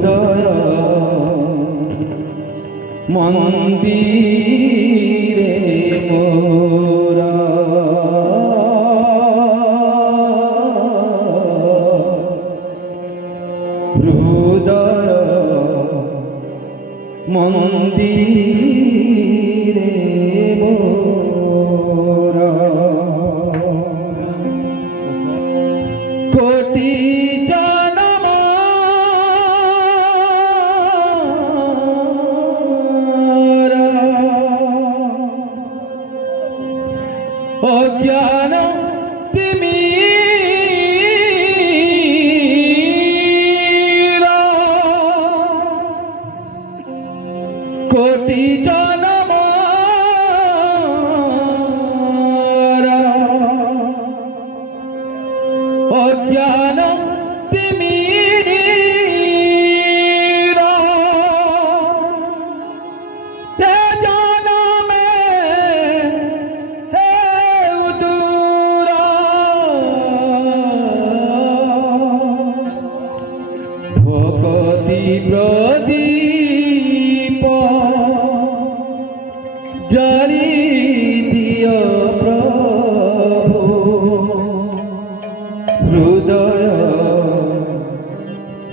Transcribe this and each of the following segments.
হৃদয় মন্দিরে মোরা হৃদয় মন্দিরে মোরা কোটি জনম অজ্ঞান কোটি জনম অজ্ঞান ভকতি প্রদীপ জারি দিয় প্রভু হৃদয়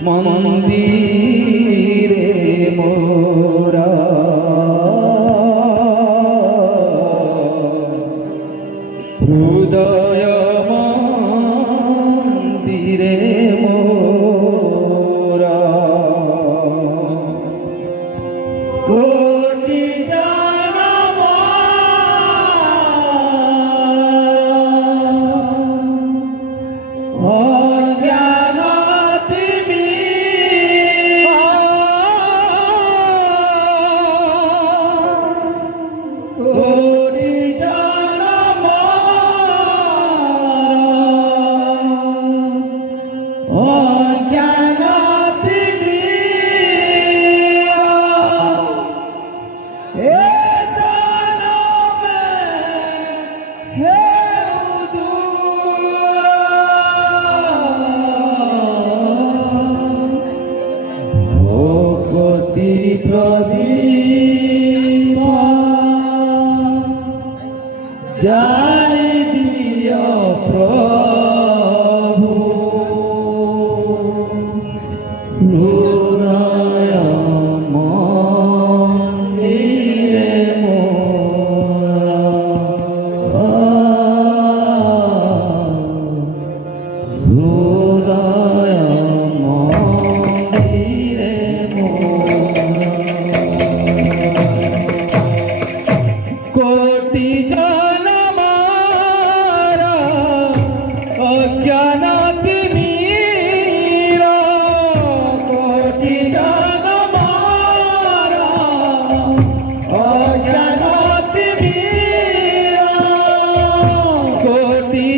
মন্দিরে মোরা হৃদয় মন্দিরে মোরা কোটি জনম অজ্ঞান কোটি জনম অজ্ঞান ভকতি প্রদীপ জারি দিয় প্রভু হৃদয় মন্দিরে মোরা হৃদয় মন্দিরে কোটি জনম অজ্ঞান কোটি জনম অজ্ঞান কোটি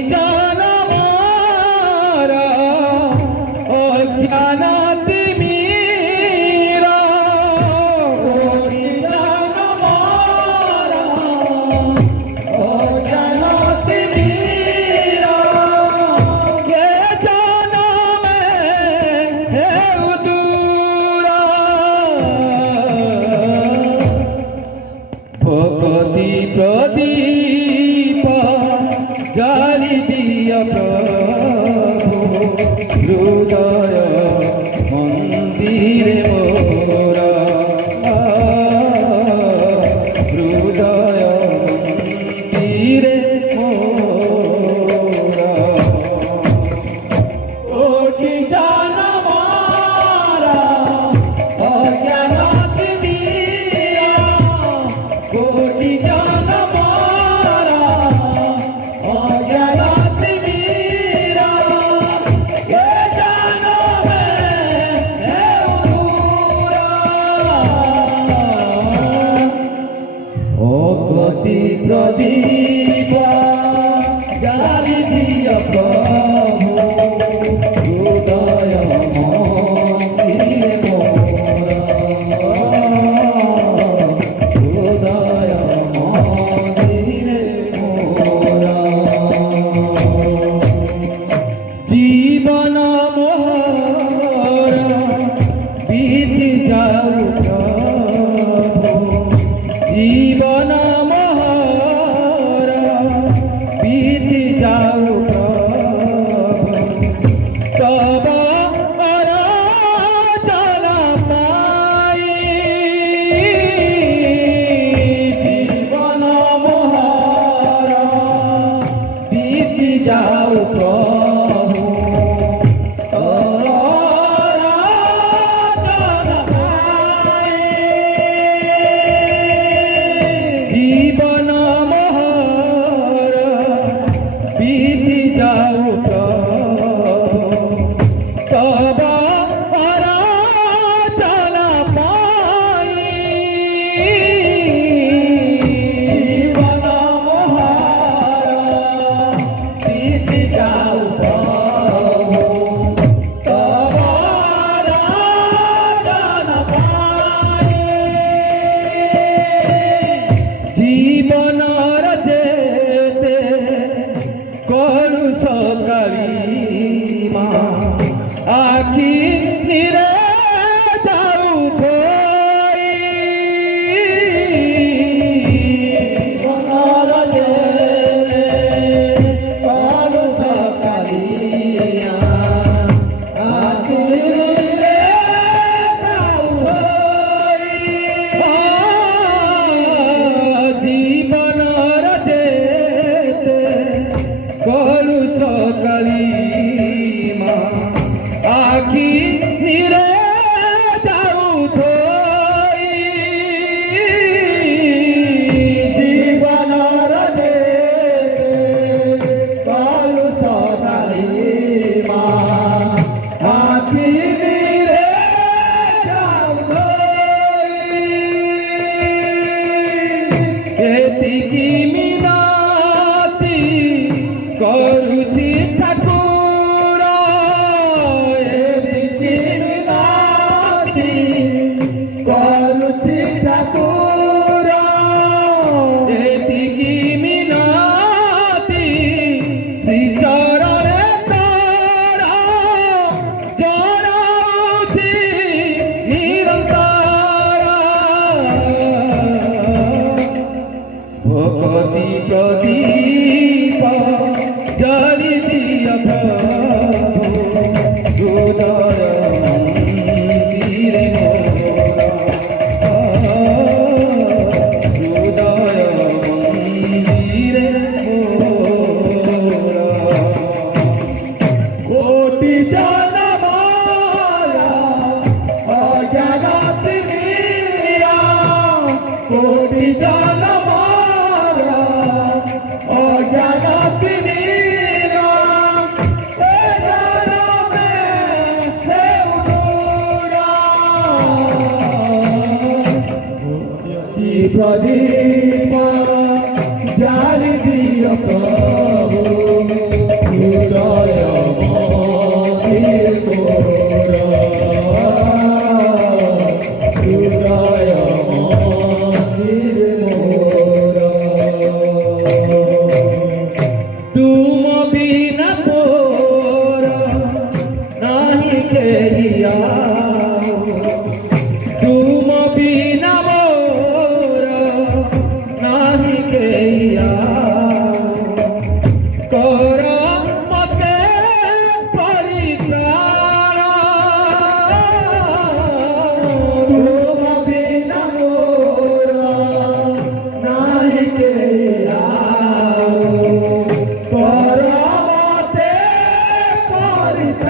জনম অজ্ঞান ভকতি প্রদীপ জারি দিয় প্রভু হৃদয় মন্দিরে মোরা হৃদয় মন্দিরে মোরা কোটি জনম অজ্ঞান কোটি জনম অজ্ঞান প্রভু জীবন মহর বিধি যাও তব আরাধনা পাই জীবন মহর বিধি যাও তব আরাধনা পাই জীবনর যেতে করু সকালী মা আখি নিরে যাও ভই জীবনর যেতে করু সকালী আখি নিরে যাও ভই জীবনর যেতে করু সকালী মা আখি নিরে যাও ধই জীবনর যেতে করু সকালী মা আখি নিরে যাও ধই এতিকি মিনতি করুছি ঠাকুর এতিকি মিনতি করুছি ঠাকুর এতিকি মিনতি শ্রীচরণে তোর জনাউছি নিরন্তর ভগতি প্রদীপ জলি দিয় হৃদয় মন্দিরে হৃদয় মন্দিরে কোটি জনমায়া অজগত মিয়া কোটি জনমায়া অজগত মিয়া হে জনমে হে উদুরা কি প্রদীপ জালি দিয় প্রভু হৃদয় মন্দির হৃদয় মন্দির তুম বিনা মোর নাহি কেহিয়া তুম বিনা মোর নাহি কেহিয়া কর মতে পরিত্রাণ তুম বিনা মোর নাহি কেহিয়া কর মতে পরিত্রাণ